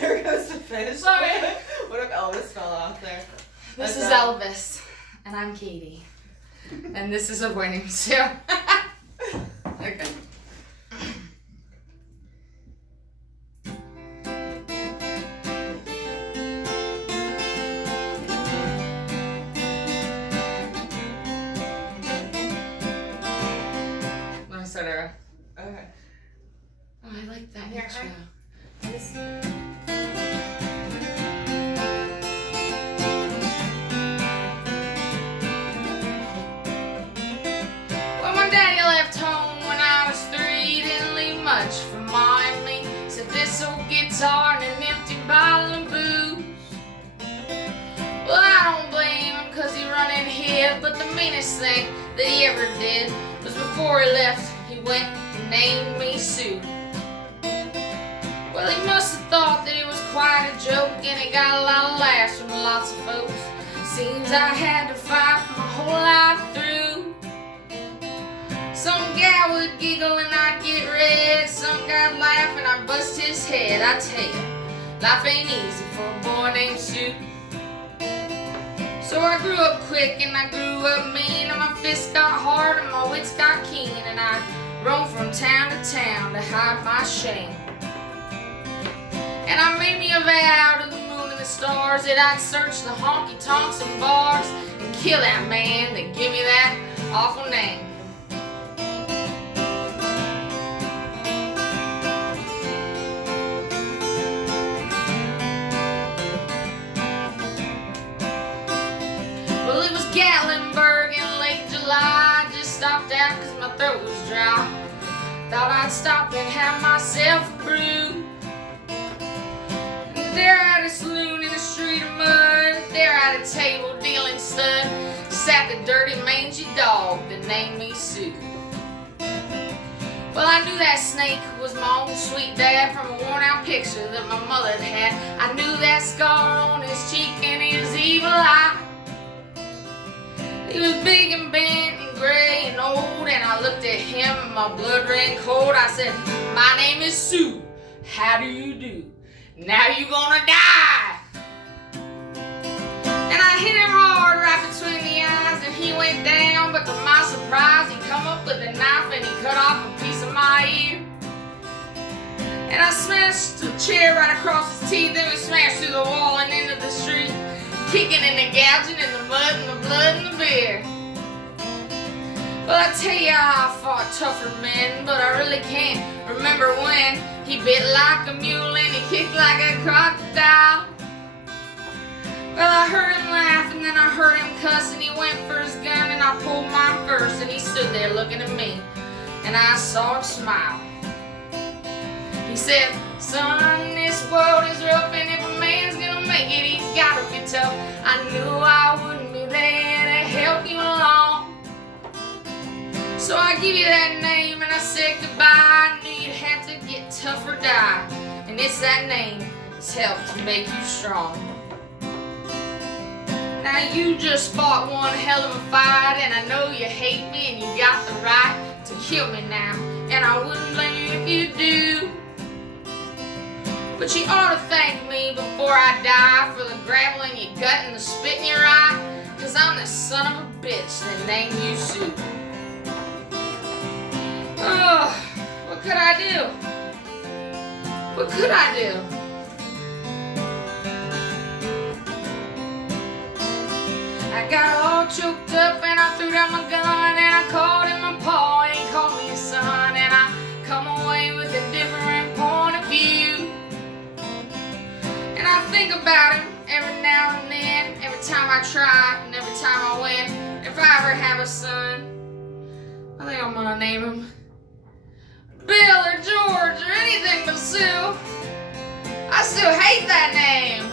There goes the fish. Sorry. What if Elvis fell off there? This is Elvis, and I'm Kadie. And this is a boy named Sue. Okay. Let me start over. Okay. Oh, I like that Here, intro. Well, my daddy left home when I was 3, didn't leave much for Ma and me. Said this old guitar and an empty bottle of booze. Well, I don't blame him 'cause he run in here, but the meanest thing that he ever did was before he left, he went and named me Sue. Well, he must have thought that it was quite a joke, and he got a lot of laughs from lots of folks. Seems I had to fight my whole life through. Some gal would giggle and I'd get red, some guy'd laugh and I'd bust his head. I tell you, life ain't easy for a boy named Sue. So I grew up quick and I grew up mean, and my fists got hard and my wits got keen, and I'd roam from town to town to hide my shame. And I made me a vow to the moon and the stars that I'd search the honky-tonks and bars and kill that man that gave me that awful name. Well, it was Gatlinburg in late July. I just stopped out 'cause my throat was dry. Thought I'd stop and have myself a brew. There at a saloon in a street of mud, there at a table dealing stud, sat the dirty mangy dog that named me Sue. Well, I knew that snake was my own sweet dad from a worn out picture that my mother had had. I knew that scar on his cheek and his evil eye. He was big and bent and gray and old, and I looked at him and my blood ran cold. I said, "My name is Sue, how do you do? Now you gonna die." And I hit him hard right between the eyes, and he went down, but to my surprise, he come up with a knife and he cut off a piece of my ear. And I smashed the chair right across his teeth, and we smashed through the wall and into the street, kicking and gouging in the mud and the blood and the beer. Well, I tell you, I fought tougher men, but I really can't remember when. He bit like a mule and he kicked like a crocodile. Well, I heard him laugh and then I heard him cuss, and he went for his gun and I pulled mine first, and he stood there looking at me and I saw him smile. He said, "Son, this world is rough, and if a man's gonna make it, he's gotta be tough." I knew I wouldn't be there to help you along, so I give you that name and I said goodbye. I knew you'd have to get tough or die, and it's that name that's helped to make you strong. Now you just fought one hell of a fight, and I know you hate me and you got the right to kill me now, and I wouldn't blame you if you do. But you ought to thank me before I die for the gravel in your gut and the spit in your eye, 'cause I'm the son of a bitch that named you Sue. Oh, what could I do? What could I do? I got all choked up and I threw down my gun, and I called him my paw and he called me a son, and I come away with a different point of view. And I think about him every now and then, every time I try and every time I win. If I ever have a son, I think I'm gonna name him Bill or George or anything but Sue. I still hate that name.